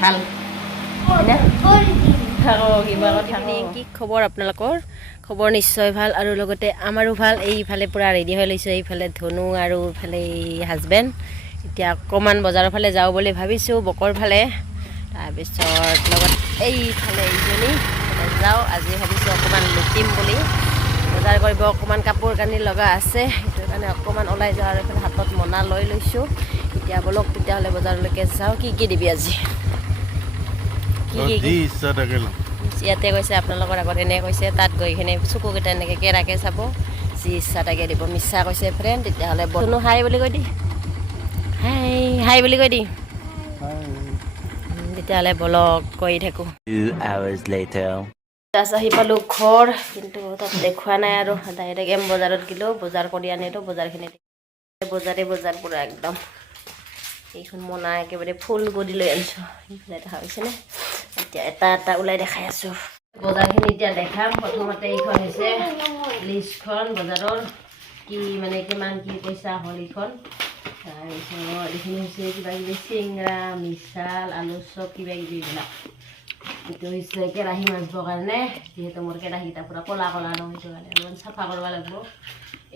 ভাল কি খবৰ আপোনালোকৰ খবৰ নিশ্চয় ভাল আৰু লগতে আমাৰো ভাল এইফালে পূৰা ৰেডি হৈ লৈছোঁ এইফালে ধনু আৰু ইফালে হাজবেণ্ড এতিয়া অকণমান বজাৰৰ ফালে যাওঁ বুলি ভাবিছোঁ বকৰ ফালে তাৰপিছত লগত এইফালে এইজনী যাওঁ আজি ভাবিছোঁ অকণমান লুটিম বুলি বজাৰ কৰিব অকণমান কাপোৰ কানি লগা আছে সেইটো কাৰণে অকণমান ওলাই যাওঁ আৰু এইফালে হাতত মোনা লৈ লৈছোঁ এতিয়া বলক তেতিয়াহ'লে বজাৰলৈকে যাওঁ কি কি দিবি আজি ইয়াতে কৈছে আপোনালোকৰ আগত এনে কৈছে তাত গৈ কিনে চকুকেইটা এনেকৈ কেৰাকৈ চাব যি ইচ্ছা তাকে দিব মিছা কৈছে ফ্ৰেণ্ড তেতিয়াহ'লে বনো হাই বুলি কৈ দি হাই হাই বুলি কৈ দি তেতিয়াহ'লে বলক কৰি থাকোঁ আহি পালোঁ ঘৰ কিন্তু তাত দেখুওৱা নাই আৰু ডাইৰেক্ট বজাৰত গ'লোঁ বজাৰ কৰি আনিলোঁ বজাৰখিনি বজাৰ পূৰা একদম এইখন মোনা একেবাৰে ফুল কৰি লৈ আনিছোঁ সেইফালে দেখা হৈছেনে এতিয়া এটা এটা ওলাই দেখাই আছোঁ বজাৰখিনি এতিয়া দেখাম প্ৰথমতে এইখন হৈছে লিষ্টখন বজাৰৰ কি মানে কিমান কি পইচা হ'ল এইখন তাৰপিছত এইখিনি হৈছে কিবা কিবি চিংৰা মিছাল আলু চব কিবা কিবি এইবিলাক এইটো হৈছে কেৰাহী মাজিবৰ কাৰণে যিহেতু মোৰ কেৰাহীটা পূৰা ক'লা ক'লা ন সেইটো কাৰণে অলপমান চাফা কৰিব লাগিব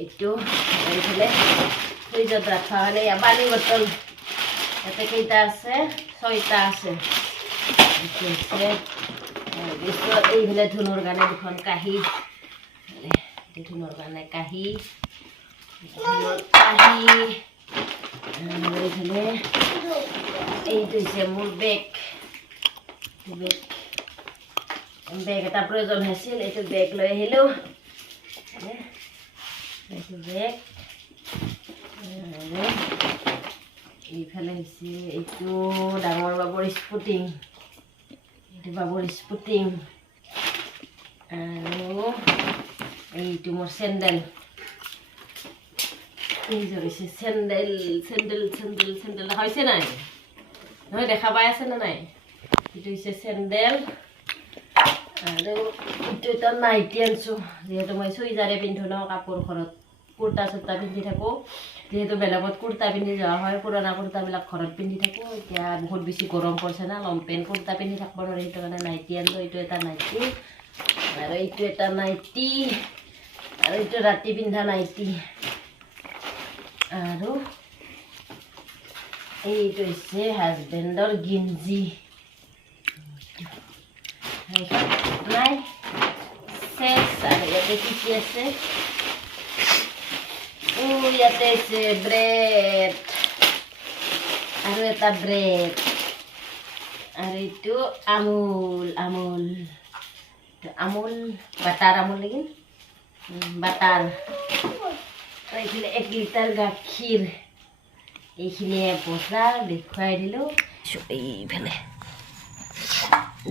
এইটো এইফালে ফ্ৰিজত ৰাখা হ'লে পানী বটল ইয়াতে কেইটা আছে 6টা আছে এইফালে ধুনুৰ কাৰণে দুখন কাঁহী ধুনুৰ কাৰণে কাঁহী এইফালে এইটো হৈছে মোৰ বেগ এটা প্ৰয়োজন হৈছিল এইটো বেগ লৈ আহিলোঁ এইটো বেগ এইফালে হৈছে এইটো ডাঙৰ বাবুৰ স্পুটিং এইটো বাবুৰ স্পুটিং আৰু এইটো মোৰ চেণ্ডেল এইযোৰ হৈছে চেণ্ডেল হৈছে নাই নহয় দেখা পাই আছে নে নাই এইটো হৈছে চেণ্ডেল আৰু এইটো এটা নাইটি আনিছোঁ যিহেতু মই চুইজাৰে পিন্ধো ন কাপোৰ ঘৰত কুৰ্তা চুৰ্তা পিন্ধি থাকোঁ যিহেতু বেলেগত কুৰ্তা পিন্ধি যোৱা হয় পুৰণা কুৰ্তাবিলাক ঘৰত পিন্ধি থাকোঁ এতিয়া বহুত বেছি গৰম পৰিছে না লংপেণ্ট কুৰ্তা পিন্ধি থাকিব নোৱাৰি সেইটো কাৰণে নাইটি আনিলোঁ এইটো এটা নাইটি আৰু এইটো এটা নাইটি আৰু এইটো ৰাতি পিন্ধা নাইটি আৰু এইটো হৈছে হাজবেণ্ডৰ গিঞ্জি নাই চেচ আৰু ইয়াতে কি কি আছে ইয়াতে আছে ব্ৰেড আৰু এটা ব্ৰেড আৰু এইটো আমুল বাটাৰ আমুল নেকি বাটাৰ এইফালে 1 লিটাৰ গাখীৰ এইখিনিয়ে বজাৰ দেখুৱাই দিলোঁ এইফালে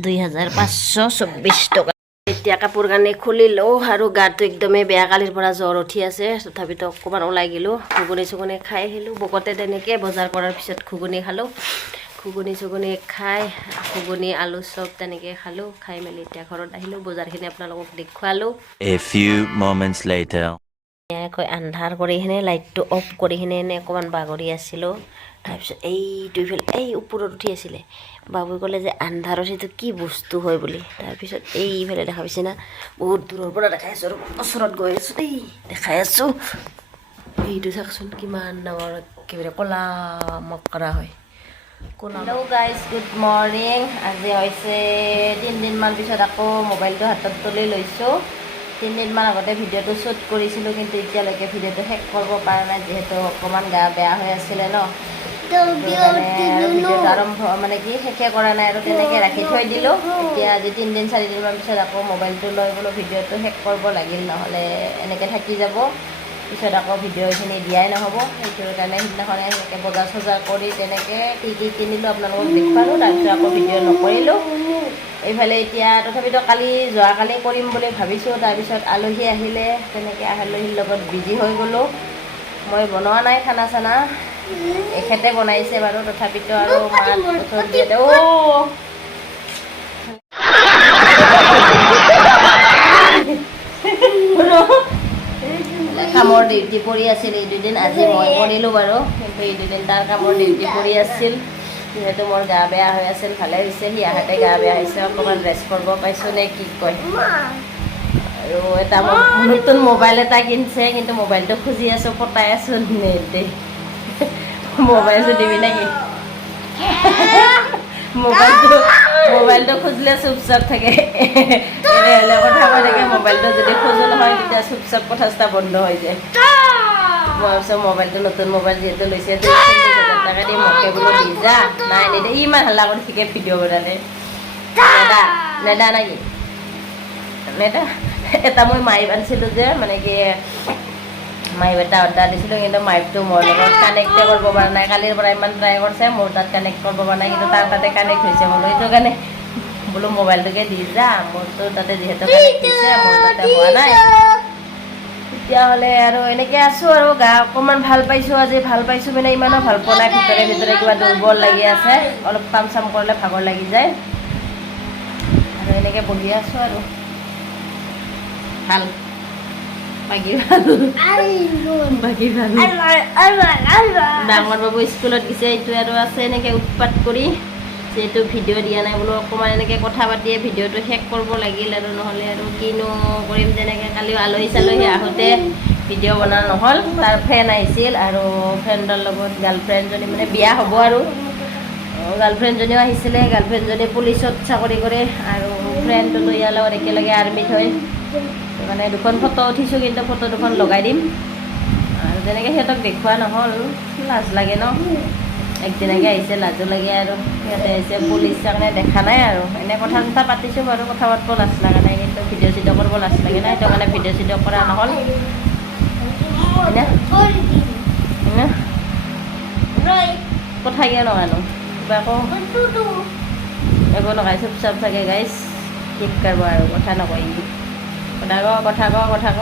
2524 টকা এতিয়া কাপোৰ কানি খুলিলোঁ আৰু গাটো একদমেই বেয়া কালিৰ পৰা জ্বৰ উঠি আছে তথাপিতো অকণমান ওলাই গ'লোঁ ঘুগুনি খাই আহিলোঁ বকতে তেনেকৈ বজাৰ কৰাৰ পিছত ঘুগুনি খালোঁ ঘুগুনি খাই ঘুগুনি আলু চব তেনেকৈ খালোঁ খাই মেলি এতিয়া ঘৰত আহিলোঁ বজাৰখিনি আপোনালোকক দেখুৱালোঁ এনেকৈ আন্ধাৰ কৰি কিনে লাইটটো অফ কৰি কিনে এনে অকণমান বাগৰি আছিলোঁ তাৰপিছত এইটো ইফালে এই ওপৰত উঠি আছিলে বাবুই ক'লে যে আন্ধাৰত সেইটো কি বস্তু হয় বুলি তাৰপিছত এইফালে দেখা পাইছে না বহুত দূৰৰ পৰা দেখাই আছোঁ আৰু ওচৰত গৈ আছোঁ এই দেখাই আছোঁ এইটো চাওকচোন কিমান ডাঙৰ একেবাৰে ক'লা মকৰা হয় হেল্ল' গাইজ গুড মৰ্ণিং আজি হৈছে 3 দিনমান পিছত আকৌ মোবাইলটো হাতত তুলি লৈছোঁ 3 দিনমান আগতে ভিডিঅ'টো শ্বুট কৰিছিলোঁ কিন্তু এতিয়ালৈকে ভিডিঅ'টো শেষ কৰিব পৰা নাই যিহেতু অকণমান গা বেয়া হৈ আছিলে ন ভিডিঅ'টো আৰম্ভ মানে কি শেষে কৰা নাই আৰু তেনেকৈ ৰাখি থৈ দিলোঁ এতিয়া আজি 3 দিন 4 দিনমান পিছত আকৌ মোবাইলটো লৈ বোলো ভিডিঅ'টো শেষ কৰিব লাগিল নহ'লে এনেকৈ থাকি যাব পিছত আকৌ ভিডিঅ'খিনি দিয়াই নহ'ব সেইটোৰ কাৰণে সিদিনাখনে এনেকৈ বজাৰ চজাৰ কৰি তেনেকৈ কি কি কিনিলোঁ আপোনালোকক দেখুৱালোঁ তাৰপিছত আকৌ ভিডিঅ' নকৰিলোঁ এইফালে এতিয়া তথাপিতো যোৱাকালি কৰিম বুলি ভাবিছোঁ তাৰপিছত আলহী আহিলে তেনেকৈ আলহীৰ লগত বিজি হৈ গ'লোঁ মই বনোৱা নাই খানা চানা এখেতে বনাইছে বাৰু তথাপিতো আৰু মাত ওচৰত দিয়ে কামৰ ডিউটি পৰি আছিল এই দুদিন আজি মই কৰিলোঁ বাৰু কিন্তু এই দুদিন তাৰ কামৰ ডিউটি পৰি আছিল যিহেতু মোৰ গা বেয়া হৈ আছিল ভালে হৈছে সি আহাতে গা বেয়া হৈছে অকণমান ৰেষ্ট কৰিব পাইছোঁ নে কি কয় আৰু এটা নতুন মোবাইল এটা কিনছে কিন্তু মোবাইলটো খুজি আছোঁ পতাই আছোঁ নেদেই মোবাইলটো দিবি নেকি মোবাইলটো খুজিলে চুপ চাপ থাকে এনেহ'লে কথা কৈ থাকে মোবাইলটো যদি খোজো নহয় তেতিয়া চুপ চাপ কথা চথা বন্ধ হৈ যায় মই ভাবিছোঁ মোবাইলটো নতুন মোবাইল যিহেতু লৈছে 40,000 টকা দি মোকে বোলো দি যা নাই নিদে ইমান হাল্লা কৰি থাকে ভিডিঅ' বনালে নেদা নেদা নেকি নেদা এটা মই মাইপ আনিছিলোঁ যে মানে কি মাইপ এটা অৰ্ডাৰ দিছিলোঁ কিন্তু মাইপটো মোৰ লগত কানেক্টে কৰিব পৰা নাই কালিৰ পৰা ইমান ট্ৰাই কৰিছে মোৰ তাত কানেক্ট কৰিব পৰা নাই কিন্তু তাৰ তাতে কানেক্ট হৈছে বোলো সেইটো কাৰণে বোলো মোবাইলটোকে দি যা মোৰতো তাতে যিহেতু কানেক্ট হৈছে মোৰ তাতে হোৱা নাই তেতিয়াহ'লে আৰু এনেকৈ আছোঁ আৰু গা অকণমান ভাল পাইছোঁ আজি ভাল পাইছোঁ মানে ইমানো ভাল পোৱা নাই ভিতৰে কিবা দুৰ্বল লাগি আছে অলপ কাম চাম কৰিলে ভাগৰ লাগি যায় আৰু এনেকৈ বহি আছোঁ আৰু ভাল বাকী ভাল ডাঙৰ বাবু স্কুলত গৈছে এইটো আৰু আছে এনেকৈ উৎপাত কৰি যিহেতু ভিডিঅ' দিয়া নাই বোলো অকণমান এনেকৈ কথা পাতিয়ে ভিডিঅ'টো শেষ কৰিব লাগিল আৰু নহ'লে আৰু কিনো কৰিম যেনেকৈ কালি আলহী চালহী আহোঁতে ভিডিঅ' বনোৱা নহ'ল তাৰ ফ্ৰেণ্ড আহিছিল আৰু ফ্ৰেণ্ডৰ লগত গাৰ্লফ্ৰেণ্ডজনী মানে বিয়া হ'ব আৰু গাৰ্লফ্ৰেণ্ডজনীও আহিছিলে গাৰ্লফ্ৰেণ্ডজনী পুলিচত চাকৰি কৰে আৰু ফ্ৰেণ্ডটোতো ইয়াৰ লগত একেলগে আৰ্মিত হয় মানে দুখন ফটো উঠিছোঁ কিন্তু ফটো দুখন লগাই দিম আৰু তেনেকৈ সিহঁতক দেখুওৱা নহ'ল লাজ লাগে ন একদিনাকৈ আহিছে লাজো লাগে আৰু সিহঁতে আহিছে পুলিচ কাৰণে দেখা নাই আৰু এনেই কথা চথা পাতিছোঁ বাৰু কথা পাতিব লাজ লগা নাই কিন্তু ভিডিঅ' চিডিঅ' কৰিব লাজ লাগে নাই সেইটো কাৰণে ভিডিঅ' চিডিঅ' কৰা নহ'ল হয়নে কথা কিয় লগানো কিবা আকৌ একো নকয় চুপ চাপ থাকে গাইজ ঠিক কৰিব আৰু কথা নকয় কথা ক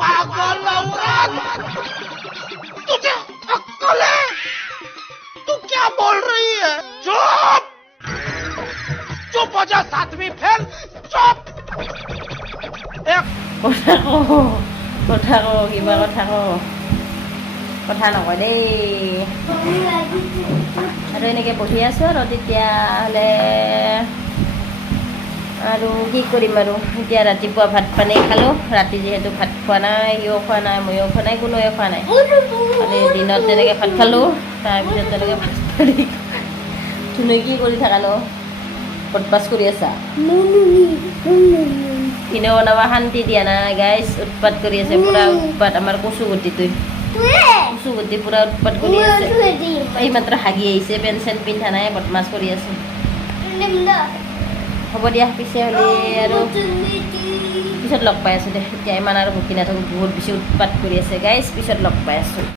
पागल औरत तुझे अक्ल है तू क्या बोल रही है चुप चुप हो जा सातवीं फेल चुप কথা ক কিবা কথা নকয় দেই আৰু এনেকৈ বহি আছোঁ আৰু তেতিয়াহ'লে আৰু কি কৰিম আৰু এতিয়া ৰাতিপুৱা ভাত পানী খালোঁ ৰাতি যিহেতু ভাত খোৱা নাই সিও খোৱা নাই ময়ো খোৱা নাই কোনোৱে খোৱা নাই মানে দিনত তেনেকৈ ভাত খালোঁ তাৰপিছত তেনেকৈ ভাত পানী তুমি কি কৰি থাকানো বদমাছ কৰি আছা কিনে বনাবা শান্তি দিয়া নাই গাইজ উৎপাত কৰি আছে পূৰা উৎপাত আমাৰ কচু গুটিটোৱে পূৰা উৎপাত কৰি আছে এইমাত্ৰ হাগি আহিছে পেণ্ট চেণ্ট পিন্ধা নাই বদমাছ কৰি আছে হ'ব দিয়া পিছে হ'লে আৰু পিছত লগ পাই আছোঁ দে এতিয়া ইমান আৰু ভুকি নাথাকোঁ বহুত বেছি উৎপাত কৰি আছে গাইজ পিছত লগ পাই আছোঁ